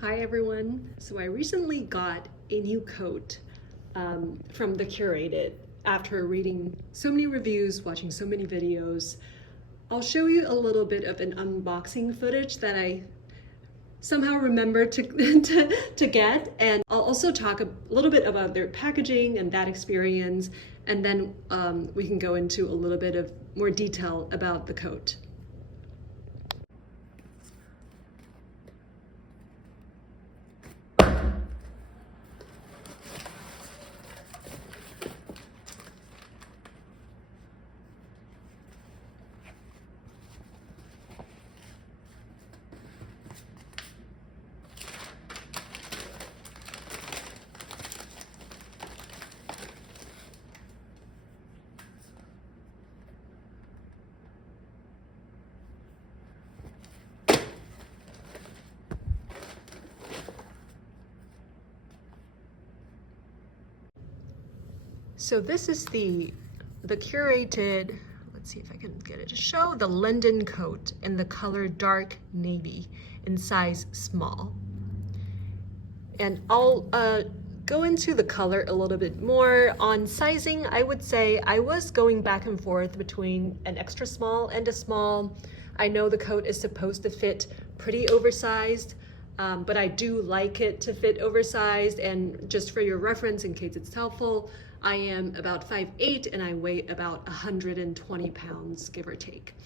Hi everyone. So I recently got a new coat from the Curated after reading so many reviews, watching so many videos. I'll show you a little bit of an unboxing footage that I somehow remembered to, to get, and I'll also talk a little bit about their packaging and that experience, and then we can go into a little bit of more detail about the coat. So this is the Curated, let's see if I can get it to show, the London coat in the color dark navy in size small. And I'll go into the color a little bit more. On sizing, I would say I was going back and forth between an extra small and a small. I know the coat is supposed to fit pretty oversized, but I do like it to fit oversized. And just for your reference, in case it's helpful, I am about 5'8" and I weigh about 120 pounds, give or take.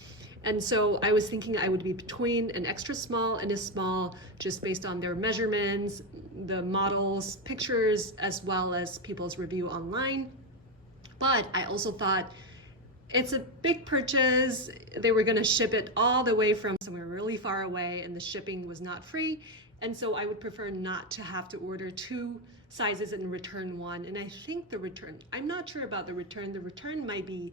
And so I was thinking I would be between an extra small and a small, just based on their measurements, the models, pictures, as well as people's review online. But I also thought it's a big purchase. They were gonna ship it all the way from somewhere really far away and the shipping was not free. And so I would prefer not to have to order two sizes and return one. And I think the return, I'm not sure about the return might be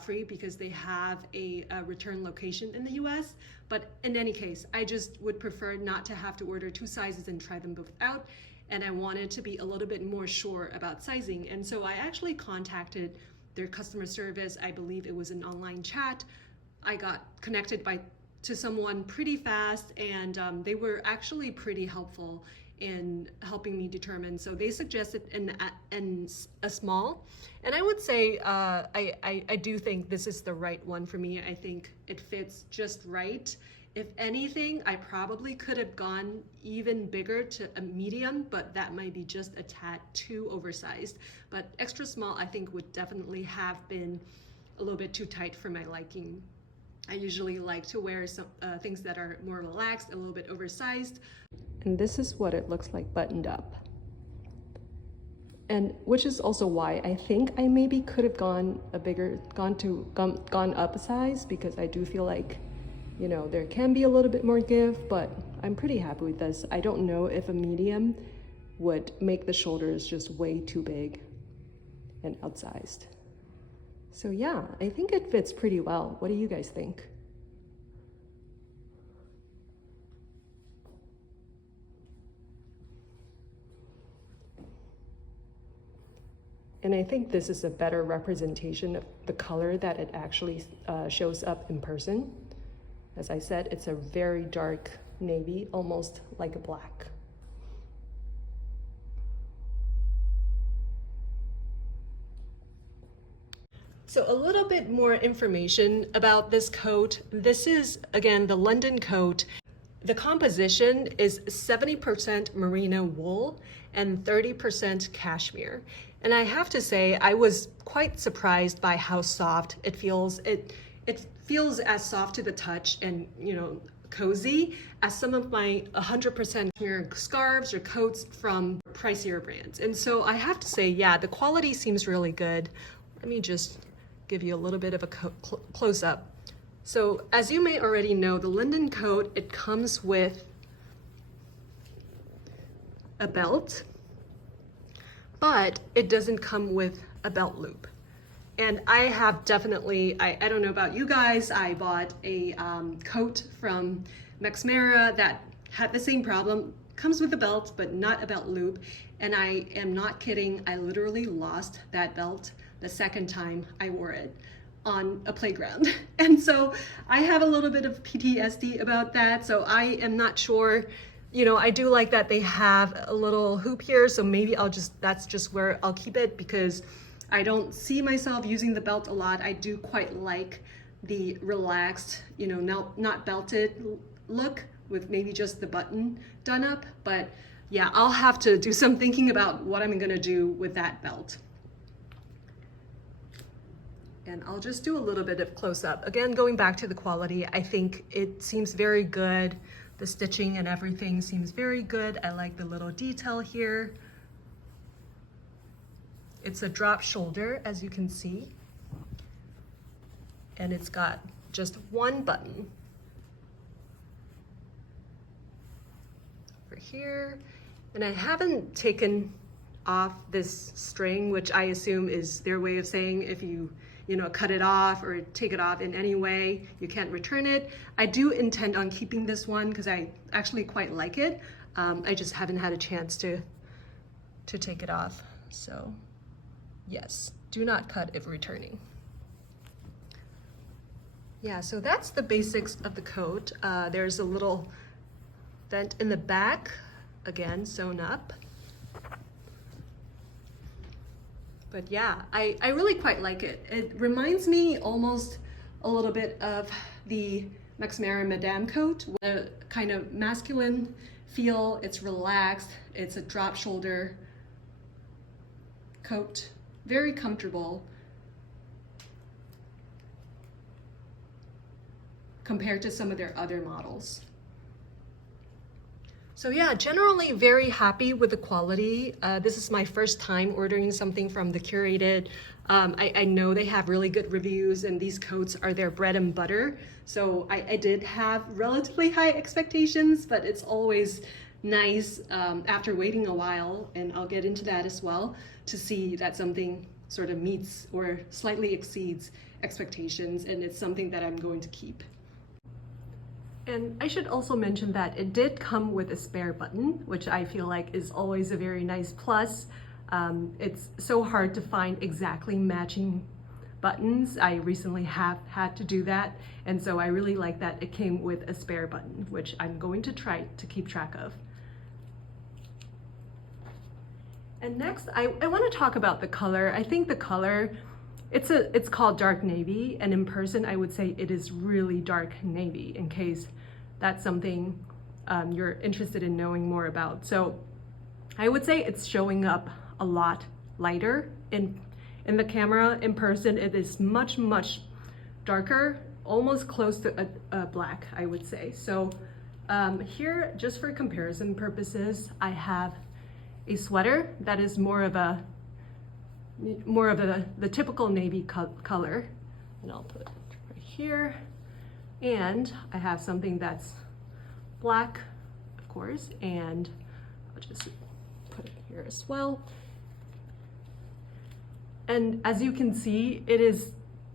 free because they have a return location in the US. But in any case, I just would prefer not to have to order two sizes and try them both out. And I wanted to be a little bit more sure about sizing. And so I actually contacted their customer service. I believe it was an online chat. I got connected to someone pretty fast, and they were actually pretty helpful in helping me determine. So they suggested a small, and I would say I do think this is the right one for me. I think it fits just right. If anything, I probably could have gone even bigger to a medium, but that might be just a tad too oversized. But extra small, I think, would definitely have been a little bit too tight for my liking. I usually like to wear some things that are more relaxed, a little bit oversized. And this is what it looks like buttoned up. And which is also why I think I maybe could have gone up a size, because I do feel like, you know, there can be a little bit more give, but I'm pretty happy with this. I don't know if a medium would make the shoulders just way too big and outsized. So yeah, I think it fits pretty well. What do you guys think? And I think this is a better representation of the color that it actually shows up in person. As I said, it's a very dark navy, almost like a black. So a little bit more information about this coat. This is, again, the London coat. The composition is 70% merino wool and 30% cashmere. And I have to say, I was quite surprised by how soft it feels. It feels as soft to the touch and, you know, cozy as some of my 100% scarves or coats from pricier brands. And so I have to say, yeah, the quality seems really good. Let me just give you a little bit of a close-up. So as you may already know, the London coat, it comes with a belt, but it doesn't come with a belt loop. And I have definitely, I don't know about you guys, I bought a coat from Mexmera that had the same problem. Comes with a belt, but not a belt loop. And I am not kidding, I literally lost that belt the second time I wore it on a playground. And so I have a little bit of PTSD about that. So I am not sure you know, I do like that they have a little hoop here, so maybe that's just where I'll keep it, because I don't see myself using the belt a lot. I do quite like the relaxed, you know, not belted look with maybe just the button done up. But yeah, I'll have to do some thinking about what I'm gonna do with that belt. And I'll just do a little bit of close up. Again, going back to the quality, I think it seems very good. The stitching and everything seems very good. I like the little detail here. It's a drop shoulder, as you can see. And it's got just one button over here. And I haven't taken off this string, which I assume is their way of saying if you know, cut it off or take it off in any way, you can't return it. I do intend on keeping this one because I actually quite like it. I just haven't had a chance to take it off. So yes, do not cut if returning. Yeah, so that's the basics of the coat. There's a little vent in the back, again, sewn up. But yeah, I really quite like it. It reminds me almost a little bit of the Max Mara Madame coat, a kind of masculine feel. It's relaxed, it's a drop shoulder coat, very comfortable compared to some of their other models. So yeah, generally very happy with the quality. This is my first time ordering something from the Curated. I know they have really good reviews and these coats are their bread and butter. So I did have relatively high expectations, but it's always nice after waiting a while, and I'll get into that as well, to see that something sort of meets or slightly exceeds expectations, and it's something that I'm going to keep. And I should also mention that it did come with a spare button, which I feel like is always a very nice plus. It's so hard to find exactly matching buttons. I recently have had to do that, and so I really like that it came with a spare button, which I'm going to try to keep track of. And next, I want to talk about the color. I think the color, it's called dark navy, and in person I would say it is really dark navy, in case that's something you're interested in knowing more about. So I would say it's showing up a lot lighter in the camera. In person it is much darker, almost close to a black, I would say. So here, just for comparison purposes, I have a sweater that is more of the typical navy color, and I'll put it right here. And I have something that's black, of course, and I'll just put it here as well. And as you can see, it is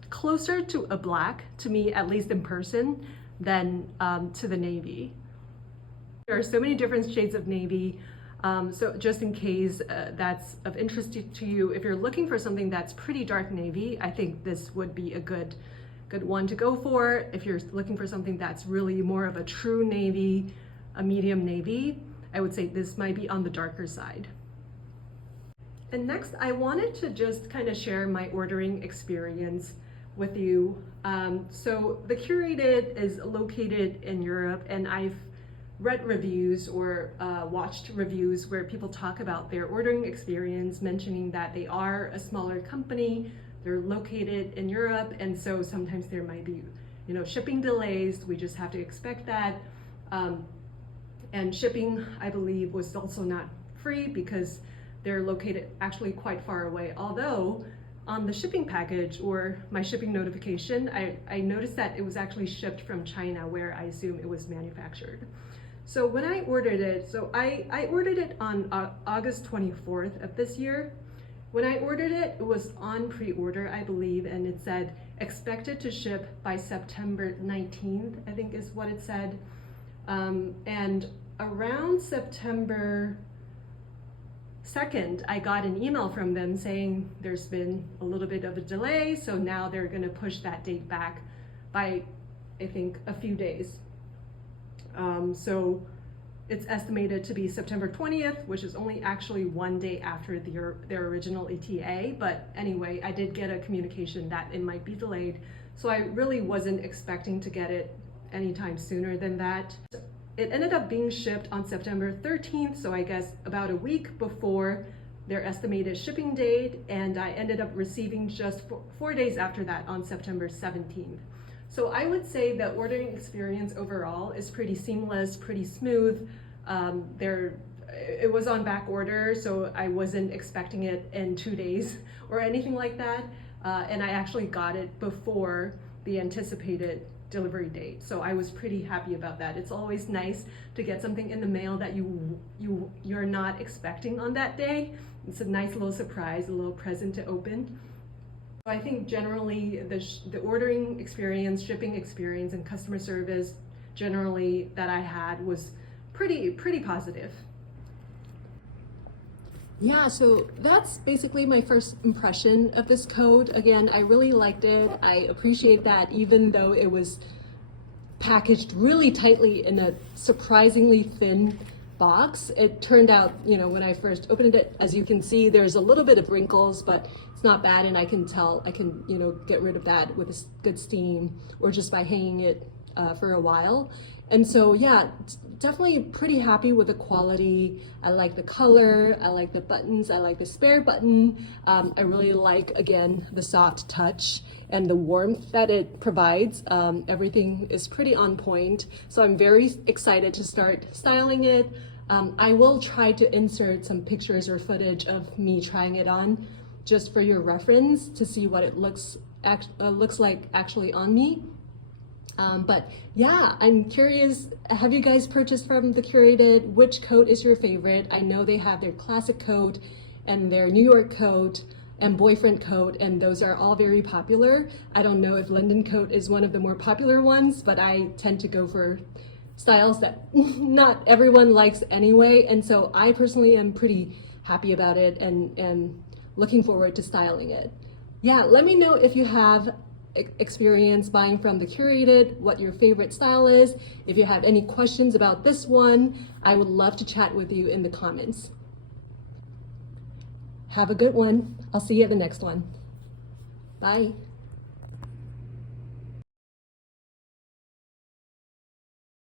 closer to a black, to me, at least in person, than to the navy. There are so many different shades of navy. So just in case that's of interest to you, if you're looking for something that's pretty dark navy, I think this would be a good one to go for. If you're looking for something that's really more of a true navy, a medium navy, I would say this might be on the darker side. And next, I wanted to just kind of share my ordering experience with you. So the Curated is located in Europe, and I've read reviews or watched reviews where people talk about their ordering experience, mentioning that they are a smaller company, they're located in Europe, and so sometimes there might be, you know, shipping delays. We just have to expect that. And shipping, I believe, was also not free because they're located actually quite far away. Although on the shipping package or my shipping notification, I noticed that it was actually shipped from China, where I assume it was manufactured. So when I ordered it, so I ordered it on August 24th of this year. When I ordered it, it was on pre-order, I believe, and it said expected to ship by September 19th, I think is what it said. And around September 2nd, I got an email from them saying there's been a little bit of a delay, so now they're gonna push that date back by, I think, a few days. So it's estimated to be September 20th, which is only actually one day after their original ETA. But anyway, I did get a communication that it might be delayed. So I really wasn't expecting to get it anytime sooner than that. It ended up being shipped on September 13th, so I guess about a week before their estimated shipping date, and I ended up receiving just 4 days after that on September 17th. So I would say the ordering experience overall is pretty seamless, pretty smooth. It was on back order, so I wasn't expecting it in 2 days or anything like that. And I actually got it before the anticipated delivery date. So I was pretty happy about that. It's always nice to get something in the mail that you're not expecting on that day. It's a nice little surprise, a little present to open. I think generally the ordering experience, shipping experience, and customer service generally that I had was pretty positive. Yeah, so that's basically my first impression of this code. Again, I really liked it. I appreciate that even though it was packaged really tightly in a surprisingly thin box, it turned out, when I first opened it, as you can see, there's a little bit of wrinkles, but it's not bad, and I can tell I can, get rid of that with a good steam or just by hanging it for a while. And so, yeah, definitely pretty happy with the quality. I like the color, I like the buttons, I like the spare button. I really like, again, the soft touch and the warmth that it provides. Everything is pretty on point. So I'm very excited to start styling it. I will try to insert some pictures or footage of me trying it on just for your reference to see what it looks like actually on me. But yeah, I'm curious, have you guys purchased from the Curated? Which coat is your favorite? I know they have their classic coat and their New York coat and boyfriend coat, and those are all very popular. I don't know if London coat is one of the more popular ones, but I tend to go for styles that not everyone likes anyway. And so I personally am pretty happy about it and looking forward to styling it. Yeah, let me know if you have experience buying from the Curated, what your favorite style is. If you have any questions about this one, I would love to chat with you in the comments. Have a good one. I'll see you at the next one. Bye.